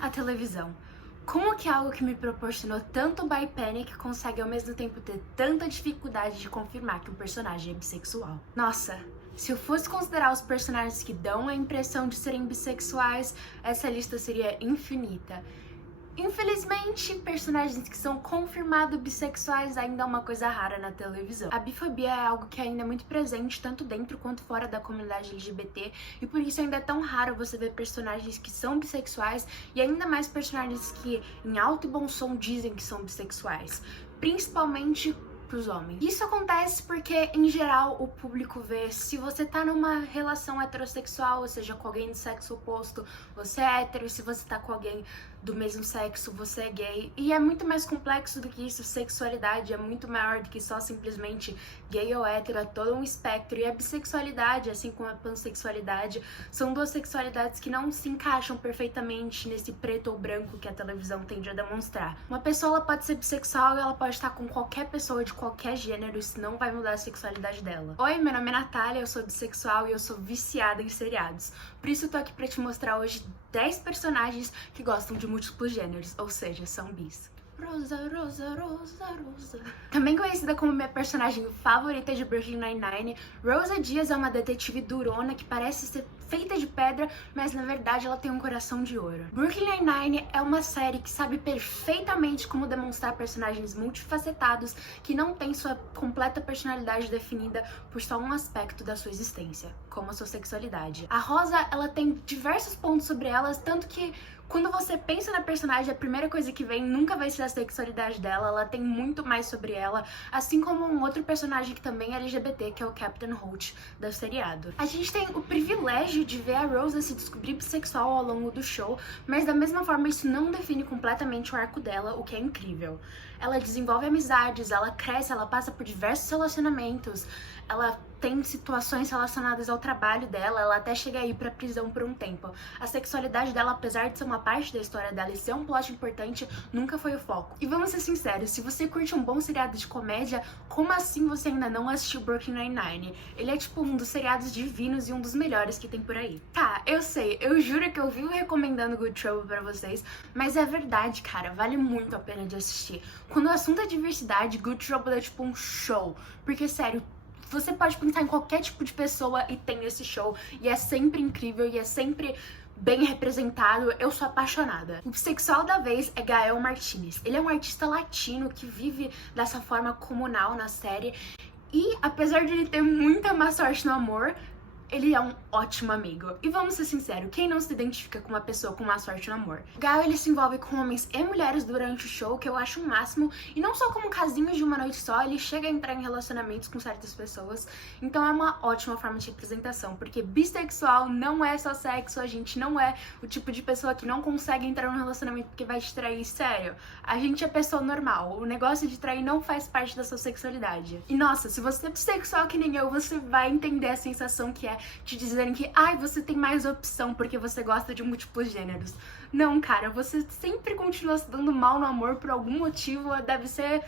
A televisão. Como que algo que me proporcionou tanto Bi-Panic consegue ao mesmo tempo ter tanta dificuldade de confirmar que o personagem é bissexual? Nossa, se eu fosse considerar os personagens que dão a impressão de serem bissexuais, essa lista seria infinita. Infelizmente, personagens que são confirmados bissexuais ainda é uma coisa rara na televisão. A bifobia é algo que ainda é muito presente, tanto dentro quanto fora da comunidade LGBT, e por isso ainda é tão raro você ver personagens que são bissexuais, e ainda mais personagens que, em alto e bom som, dizem que são bissexuais. Principalmente pros homens. Isso acontece porque, em geral, o público vê se você tá numa relação heterossexual, ou seja, com alguém do sexo oposto, você é hétero, e se você tá com alguém do mesmo sexo, você é gay. E é muito mais complexo do que isso, sexualidade é muito maior do que só simplesmente gay ou hétero, é todo um espectro. E a bissexualidade, assim como a pansexualidade, são duas sexualidades que não se encaixam perfeitamente nesse preto ou branco que a televisão tende a demonstrar. Uma pessoa ela pode ser bissexual e ela pode estar com qualquer pessoa de qualquer gênero, isso não vai mudar a sexualidade dela. Oi, meu nome é Natália, eu sou bissexual e eu sou viciada em seriados. Por isso eu tô aqui pra te mostrar hoje 10 personagens que gostam de múltiplos gêneros, ou seja, são bis. Rosa, Rosa, Rosa, Rosa. Também conhecida como minha personagem favorita de Brooklyn Nine-Nine, Rosa Diaz é uma detetive durona que parece ser feita de pedra, mas na verdade ela tem um coração de ouro. Brooklyn Nine-Nine é uma série que sabe perfeitamente como demonstrar personagens multifacetados que não têm sua completa personalidade definida por só um aspecto da sua existência, como a sua sexualidade. A Rosa, ela tem diversos pontos sobre elas, tanto que quando você pensa na personagem, a primeira coisa que vem nunca vai ser a sexualidade dela, ela tem muito mais sobre ela, assim como um outro personagem que também é LGBT, que é o Captain Holt, do seriado. A gente tem o privilégio de ver a Rosa se descobrir bissexual ao longo do show, mas da mesma forma isso não define completamente o arco dela, o que é incrível. Ela desenvolve amizades, ela cresce, ela passa por diversos relacionamentos, ela tem situações relacionadas ao trabalho dela, ela até chega a ir pra prisão por um tempo. A sexualidade dela, apesar de ser uma parte da história dela e ser um plot importante, nunca foi o foco. E vamos ser sinceros, se você curte um bom seriado de comédia, como assim você ainda não assistiu Brooklyn Nine-Nine? Ele é tipo um dos seriados divinos e um dos melhores que tem por aí. Tá, eu sei, eu juro que eu vivo recomendando Good Trouble pra vocês, mas é verdade, cara, vale muito a pena de assistir. Quando o assunto é diversidade, Good Trouble é tipo um show, porque sério, você pode pensar em qualquer tipo de pessoa e tem esse show, e é sempre incrível, e é sempre bem representado. Eu sou apaixonada. O bissexual da vez é Gael Martinez. Ele é um artista latino que vive dessa forma comunal na série, e apesar de ele ter muita má sorte no amor, ele é um ótimo amigo. E vamos ser sinceros, quem não se identifica com uma pessoa com má sorte no amor? O Gael, ele se envolve com homens e mulheres durante o show, que eu acho o máximo, e não só como casinhos de uma noite só, ele chega a entrar em relacionamentos com certas pessoas, então é uma ótima forma de representação, porque bissexual não é só sexo, a gente não é o tipo de pessoa que não consegue entrar num relacionamento porque vai te trair, sério. A gente é pessoa normal, o negócio de trair não faz parte da sua sexualidade. E nossa, se você é bissexual que nem eu, você vai entender a sensação que é te dizerem que, ai, você tem mais opção porque você gosta de múltiplos gêneros. Não, cara, você sempre continua se dando mal no amor por algum motivo, deve ser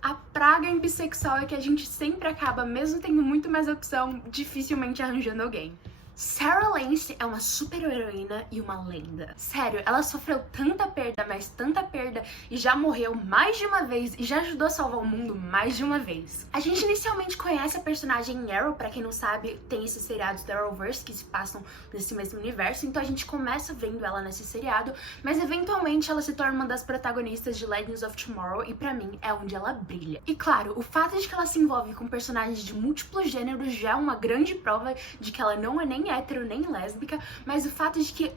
a praga em bissexual é que a gente sempre acaba, mesmo tendo muito mais opção, dificilmente arranjando alguém. Sarah Lance é uma super heroína e uma lenda. Sério, ela sofreu tanta perda, mas tanta perda, e já morreu mais de uma vez, e já ajudou a salvar o mundo mais de uma vez. A gente inicialmente conhece a personagem em Arrow, pra quem não sabe, tem esses seriados da Arrowverse que se passam nesse mesmo universo, então a gente começa vendo ela nesse seriado, mas eventualmente ela se torna uma das protagonistas de Legends of Tomorrow, e pra mim é onde ela brilha. E claro, o fato de que ela se envolve com personagens de múltiplos gêneros já é uma grande prova de que ela não é nem hétero nem lésbica, mas o fato de que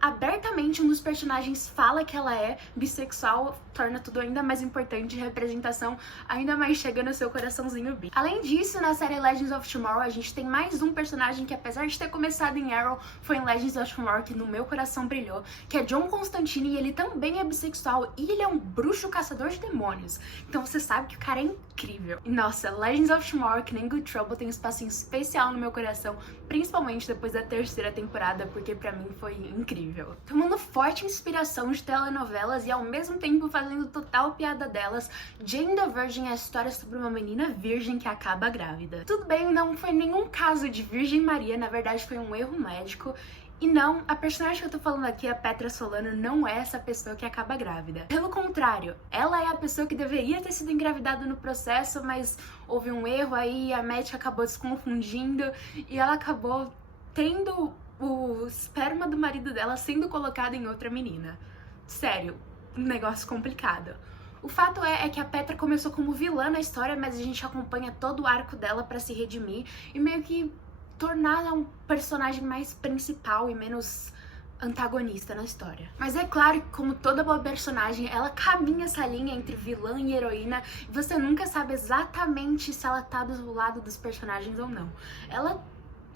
abertamente um dos personagens fala que ela é bissexual torna tudo ainda mais importante, representação ainda mais chega no seu coraçãozinho bi. Além disso, na série Legends of Tomorrow a gente tem mais um personagem que, apesar de ter começado em Arrow, foi em Legends of Tomorrow que no meu coração brilhou, que é John Constantine, e ele também é bissexual e ele é um bruxo caçador de demônios, então você sabe que o cara é incrível. E nossa, Legends of Tomorrow, que nem Good Trouble, tem um espacinho especial no meu coração, principalmente depois da terceira temporada, porque pra mim foi incrível. Tomando forte inspiração de telenovelas e ao mesmo tempo fazendo total piada delas, Jane the Virgin é a história sobre uma menina virgem que acaba grávida. Tudo bem, não foi nenhum caso de Virgem Maria, na verdade foi um erro médico, E não, a personagem que eu tô falando aqui, a Petra Solano, não é essa pessoa que acaba grávida. Pelo contrário, ela é a pessoa que deveria ter sido engravidada no processo, mas houve um erro aí, a médica acabou se confundindo e ela acabou tendo o esperma do marido dela sendo colocado em outra menina. Sério, um negócio complicado. O fato é que a Petra começou como vilã na história, mas a gente acompanha todo o arco dela pra se redimir e meio que tornar um personagem mais principal e menos antagonista na história. Mas é claro que, como toda boa personagem, ela caminha essa linha entre vilã e heroína e você nunca sabe exatamente se ela tá do lado dos personagens ou não. Ela,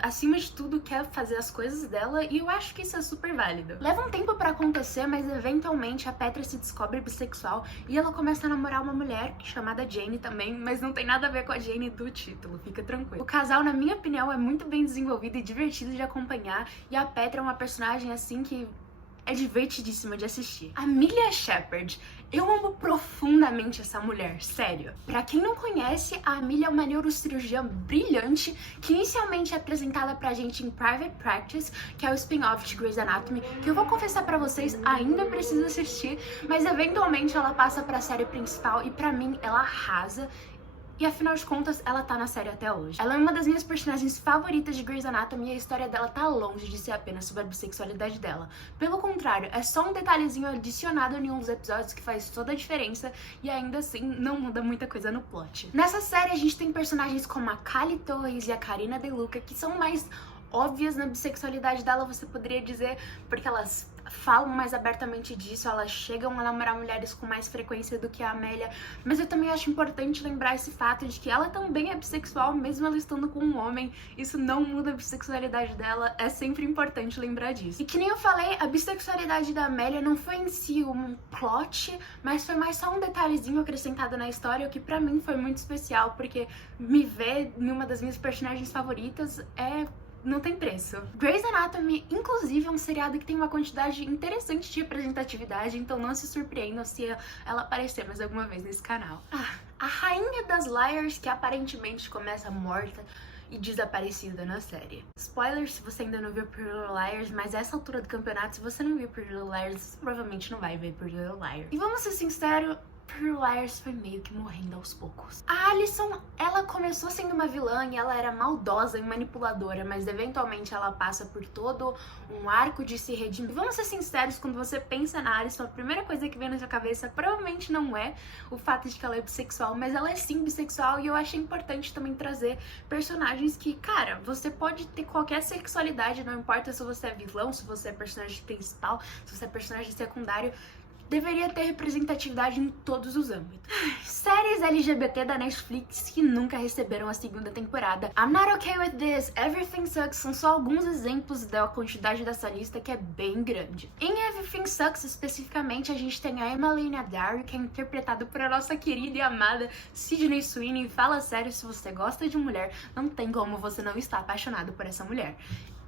acima de tudo, quer fazer as coisas dela e eu acho que isso é super válido. Leva um tempo pra acontecer, mas eventualmente a Petra se descobre bissexual e ela começa a namorar uma mulher chamada Jane também, mas não tem nada a ver com a Jane do título, fica tranquilo. O casal, na minha opinião, é muito bem desenvolvido e divertido de acompanhar e a Petra é uma personagem assim que é divertidíssima de assistir. Amelia Shepard. Eu amo profundamente essa mulher, sério. Pra quem não conhece, a Amelia é uma neurocirurgiã brilhante que inicialmente é apresentada pra gente em Private Practice, que é o spin-off de Grey's Anatomy, que eu vou confessar pra vocês, ainda preciso assistir, mas eventualmente ela passa pra série principal e pra mim ela arrasa. E afinal de contas, ela tá na série até hoje. Ela é uma das minhas personagens favoritas de Grey's Anatomy e a história dela tá longe de ser apenas sobre a bissexualidade dela. Pelo contrário, é só um detalhezinho adicionado em uns episódios que faz toda a diferença e ainda assim não muda muita coisa no plot. Nessa série a gente tem personagens como a Kali Torres e a Karina De Luca que são mais óbvias na bissexualidade dela, você poderia dizer, porque elas falam mais abertamente disso, elas chegam a namorar mulheres com mais frequência do que a Amélia, mas eu também acho importante lembrar esse fato de que ela também é bissexual, mesmo ela estando com um homem, isso não muda a bissexualidade dela, é sempre importante lembrar disso. E que nem eu falei, a bissexualidade da Amélia não foi em si um plot, mas foi mais só um detalhezinho acrescentado na história, o que pra mim foi muito especial, porque me ver em uma das minhas personagens favoritas não tem preço. Grey's Anatomy, inclusive, é um seriado que tem uma quantidade interessante de representatividade, então não se surpreendam se ela aparecer mais alguma vez nesse canal. A rainha das liars, que aparentemente começa morta e desaparecida na série. Spoiler se você ainda não viu Pretty Little Liars, mas a essa altura do campeonato, se você não viu Pretty Little Liars, você provavelmente não vai ver Pretty Little Liars. E vamos ser sinceros, Pretty Little Liars foi meio que morrendo aos poucos. A Alison, ela começou sendo uma vilã e ela era maldosa e manipuladora, mas eventualmente ela passa por todo um arco de se redimir. Vamos ser sinceros, quando você pensa na Alison, a primeira coisa que vem na sua cabeça provavelmente não é o fato de que ela é bissexual, mas ela é sim bissexual e eu achei importante também trazer personagens que, cara, você pode ter qualquer sexualidade, não importa se você é vilão, se você é personagem principal, se você é personagem secundário, deveria ter representatividade em todos os âmbitos. Séries LGBT da Netflix que nunca receberam a segunda temporada. I'm Not Okay With This, Everything Sucks são só alguns exemplos da quantidade dessa lista que é bem grande. Em Everything Sucks, especificamente, a gente tem a Emmeline Adair, que é interpretada por a nossa querida e amada Sydney Sweeney. Fala sério, se você gosta de mulher, não tem como você não estar apaixonado por essa mulher.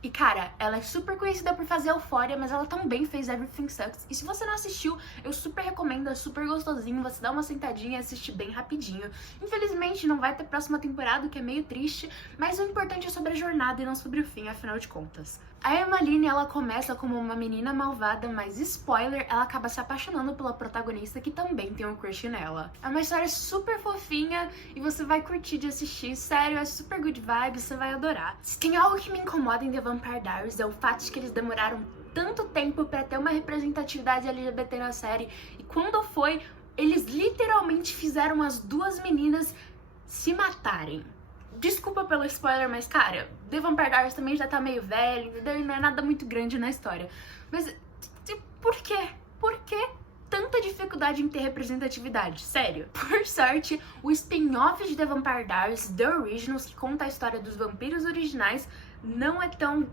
E cara, ela é super conhecida por fazer Euphoria, mas ela também fez Everything Sucks. E se você não assistiu, eu super recomendo, é super gostosinho, você dá uma sentadinha e assiste bem rapidinho. Infelizmente não vai ter próxima temporada, o que é meio triste, mas o importante é sobre a jornada e não sobre o fim, afinal de contas. A Emmeline, ela começa como uma menina malvada, mas spoiler, ela acaba se apaixonando pela protagonista que também tem um crush nela. É uma história super fofinha e você vai curtir de assistir, sério, é super good vibes, você vai adorar. Se tem algo que me incomoda em The Vampire Diaries é o fato de que eles demoraram tanto tempo pra ter uma representatividade LGBT na série e quando foi, eles literalmente fizeram as duas meninas se matarem. Desculpa pelo spoiler, mas cara, The Vampire Diaries também já tá meio velho, entendeu? E não é nada muito grande na história. Mas por quê? Por que tanta dificuldade em ter representatividade? Sério. Por sorte, o spin-off de The Vampire Diaries, The Originals, que conta a história dos vampiros originais, não é tão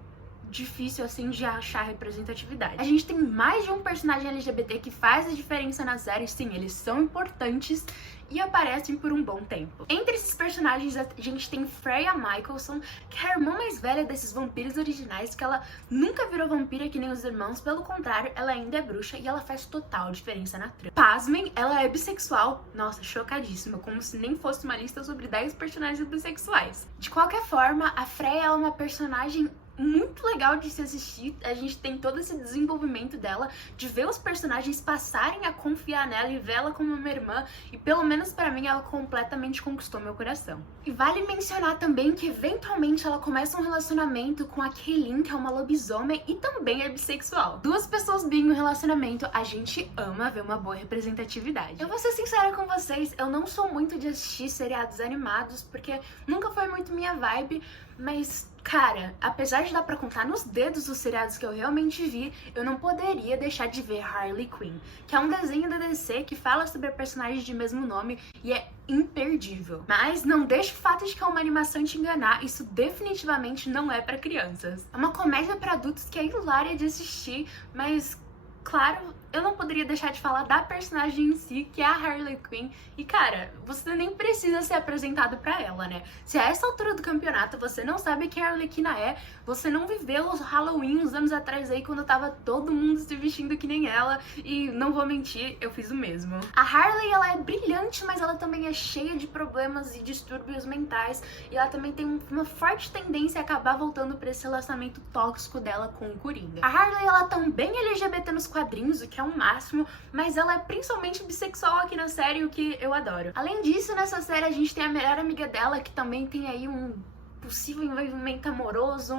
difícil assim de achar representatividade. A gente tem mais de um personagem LGBT que faz a diferença na série, sim, eles são importantes e aparecem por um bom tempo. Entre esses personagens, a gente tem Freya Michelson, que é a irmã mais velha desses vampiros originais, que ela nunca virou vampira que nem os irmãos, pelo contrário, ela ainda é bruxa e ela faz total diferença na trama. Pasmem, ela é bissexual. Nossa, chocadíssima, como se nem fosse uma lista sobre 10 personagens bissexuais. De qualquer forma, a Freya é uma personagem muito legal de se assistir. A gente tem todo esse desenvolvimento dela, de ver os personagens passarem a confiar nela e ver ela como uma irmã, e pelo menos pra mim ela completamente conquistou meu coração. E vale mencionar também que eventualmente ela começa um relacionamento com a Kaylin, que é uma lobisomem e também é bissexual. Duas pessoas bi em um relacionamento, a gente ama ver uma boa representatividade. Eu vou ser sincera com vocês, eu não sou muito de assistir seriados animados, porque nunca foi muito minha vibe, mas, cara, apesar de dar pra contar nos dedos os seriados que eu realmente vi, eu não poderia deixar de ver Harley Quinn, que é um desenho da DC que fala sobre a personagem de mesmo nome e é imperdível. Mas não deixe o fato de que é uma animação te enganar, isso definitivamente não é pra crianças. É uma comédia pra adultos que é hilária de assistir, mas, claro, eu não poderia deixar de falar da personagem em si, que é a Harley Quinn. E, cara, você nem precisa ser apresentado pra ela, né? Se a essa altura do campeonato você não sabe quem a Arlequina é, você não viveu os Halloween uns anos atrás aí, quando tava todo mundo se vestindo que nem ela. E não vou mentir, eu fiz o mesmo. A Harley, ela é brilhante, mas ela também é cheia de problemas e distúrbios mentais. E ela também tem uma forte tendência a acabar voltando pra esse relacionamento tóxico dela com o Coringa. A Harley, ela também é LGBT nos quadrinhos, o que é um máximo, mas ela é principalmente bissexual aqui na série, o que eu adoro. Além disso, nessa série a gente tem a melhor amiga dela, que também tem aí um possível envolvimento amoroso,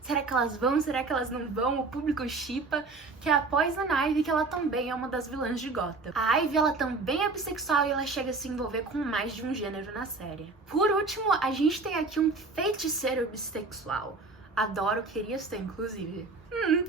será que elas vão, será que elas não vão, o público shippa, que é a Poison Ivy, que ela também é uma das vilãs de Gotham. A Ivy, ela também é bissexual e ela chega a se envolver com mais de um gênero na série. Por último, a gente tem aqui um feiticeiro bissexual. Adoro, queria ser, inclusive.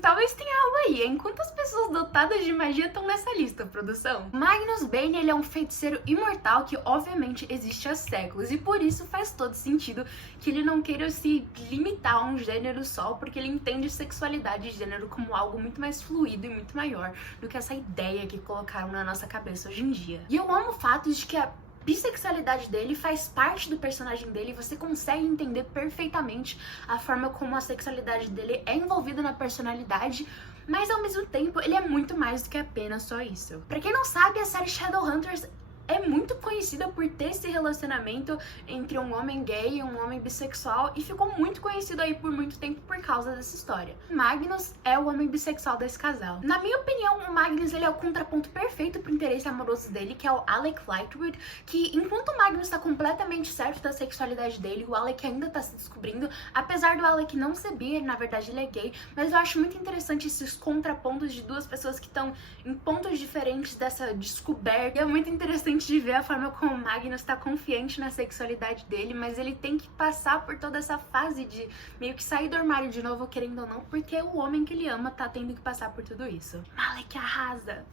Talvez tenha algo aí, hein? Quantas pessoas dotadas de magia estão nessa lista, produção? Magnus Bane, ele é um feiticeiro imortal que, obviamente, existe há séculos. E por isso faz todo sentido que ele não queira se limitar a um gênero só, porque ele entende sexualidade e gênero como algo muito mais fluido e muito maior do que essa ideia que colocaram na nossa cabeça hoje em dia. E eu amo o fato de que a bissexualidade dele faz parte do personagem dele e você consegue entender perfeitamente a forma como a sexualidade dele é envolvida na personalidade, mas ao mesmo tempo ele é muito mais do que apenas só isso. Pra quem não sabe, a série Shadowhunters é muito conhecida por ter esse relacionamento entre um homem gay e um homem bissexual e ficou muito conhecido aí por muito tempo por causa dessa história. Magnus é o homem bissexual desse casal. Na minha opinião, o Magnus, ele é o contraponto perfeito pro interesse amoroso dele, que é o Alec Lightwood, que enquanto o Magnus tá completamente certo da sexualidade dele, o Alec ainda tá se descobrindo, apesar do Alec não ser bi, na verdade ele é gay, mas eu acho muito interessante esses contrapontos de duas pessoas que estão em pontos diferentes dessa descoberta. E é muito interessante de ver a forma como o Magnus tá confiante na sexualidade dele, mas ele tem que passar por toda essa fase de meio que sair do armário de novo, querendo ou não, porque o homem que ele ama tá tendo que passar por tudo isso. Alec arrasa!